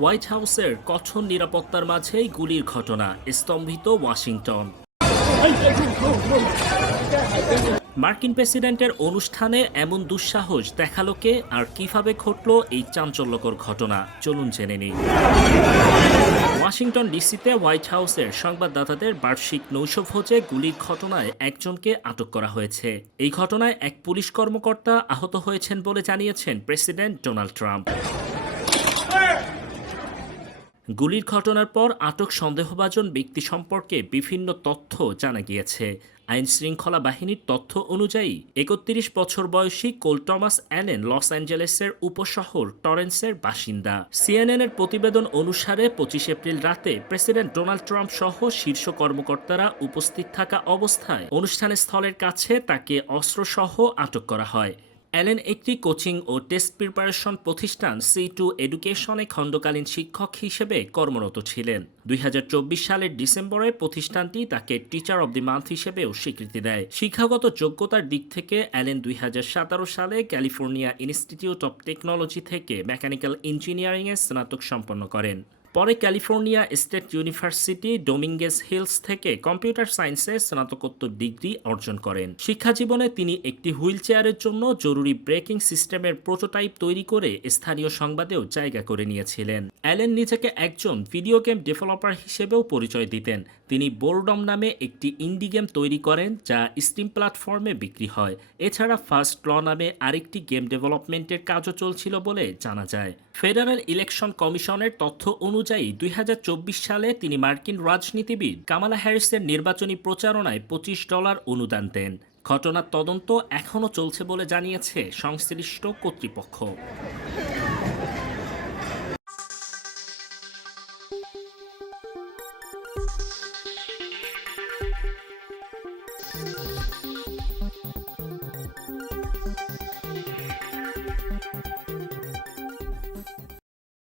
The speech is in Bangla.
হোয়াইট হাউসের কঠোর নিরাপত্তার মাঝেই গুলির ঘটনা, স্তম্ভিত ওয়াশিংটন। মার্কিন প্রেসিডেন্টের অনুষ্ঠানে এমন দুঃসাহস দেখালো কে, আর কিভাবে ঘটল এই চাঞ্চল্যকর ঘটনা, চলুন জেনে নিই। ওয়াশিংটন ডিসিতে হোয়াইট হাউসের সংবাদদাতাদের বার্ষিক নৈশভোজে গুলির ঘটনায় একজনকে আটক করা হয়েছে। এই ঘটনায় এক পুলিশ কর্মকর্তা আহত হয়েছেন বলে জানিয়েছেন প্রেসিডেন্ট ডোনাল্ড ট্রাম্প। গুলির ঘটনার পর আটক সন্দেহভাজন ব্যক্তি সম্পর্কে বিভিন্ন তথ্য জানা গিয়েছে। আইন শৃঙ্খলা বাহিনীর তথ্য অনুযায়ী ৩১ বছর বয়সী কোল টমাস অ্যালেন লস অ্যাঞ্জেলেসের উপশহর টরেন্সের বাসিন্দা। সিএনএনের প্রতিবেদন অনুসারে ২৫ এপ্রিল রাতে প্রেসিডেন্ট ডোনাল্ড ট্রাম্প সহ শীর্ষ কর্মকর্তারা উপস্থিত থাকা অবস্থায় অনুষ্ঠানের স্থলের কাছে তাকে অস্ত্রসহ আটক করা হয়। অ্যালেন একটি কোচিং ও টেস্ট প্রিপারেশন প্রতিষ্ঠান C2 এডুকেশনে খণ্ডকালীন শিক্ষক হিসেবে কর্মরত ছিলেন। ২০২৪ সালের ডিসেম্বরে প্রতিষ্ঠানটি তাকে টিচার অব দি মান্থ হিসেবেও স্বীকৃতি দেয়। শিক্ষাগত যোগ্যতার দিক থেকে অ্যালেন ২০১৭ সালে ক্যালিফোর্নিয়া ইনস্টিটিউট অব টেকনোলজি থেকে মেকানিক্যাল ইঞ্জিনিয়ারিংয়ে স্নাতক সম্পন্ন করেন। পরে ক্যালিফোর্নিয়া স্টেট ইউনিভার্সিটি ডোমিঙ্গেস হিলস থেকে কম্পিউটার সায়েন্সে স্নাতকোত্তর ডিগ্রি অর্জন করেন। শিক্ষাজীবনে তিনি একটি হুইল চেয়ারের জন্য জরুরি ব্রেকিং সিস্টেমের প্রোটোটাইপ তৈরি করে স্থানীয় সংবাদেও জায়গা করে নিয়েছিলেন। অ্যালেন নিজেকে একজন ভিডিও গেম ডেভেলপার হিসেবেও পরিচয় দিতেন। তিনি বোরডম নামে একটি ইন্ডি গেম তৈরি করেন যা স্টিম প্ল্যাটফর্মে বিক্রি হয়। এছাড়া ফার্স্ট ল নামে আরেকটি গেম ডেভেলপমেন্টের কাজও চলছিল বলে জানা যায়। ফেডারেল ইলেকশন কমিশনের তথ্য অনুযায়ী ২০২৪ সালে তিনি মার্কিন রাজনীতিবিদ কামালা হ্যারিসের নির্বাচনী প্রচারণায় $২৫ অনুদান দেন। ঘটনার তদন্ত এখনও চলছে বলে জানিয়েছে সংশ্লিষ্ট কর্তৃপক্ষ।